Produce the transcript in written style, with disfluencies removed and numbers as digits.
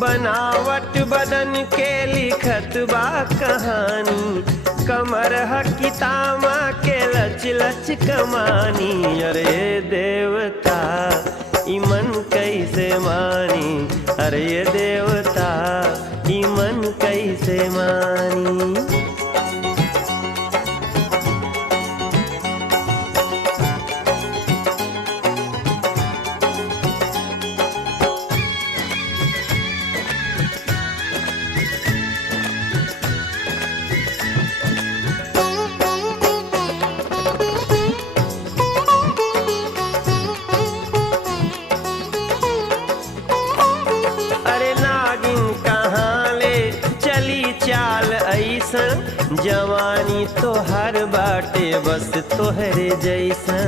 बनावट बदन के लिखत बा कहानी, कमर हकितामा के लच लच कमानी। अरे देवता ई मन कैसे मानी, अरे देवता ई मन कैसे मानी। जवानी तो हर बाटे बस तोहरे जैसा।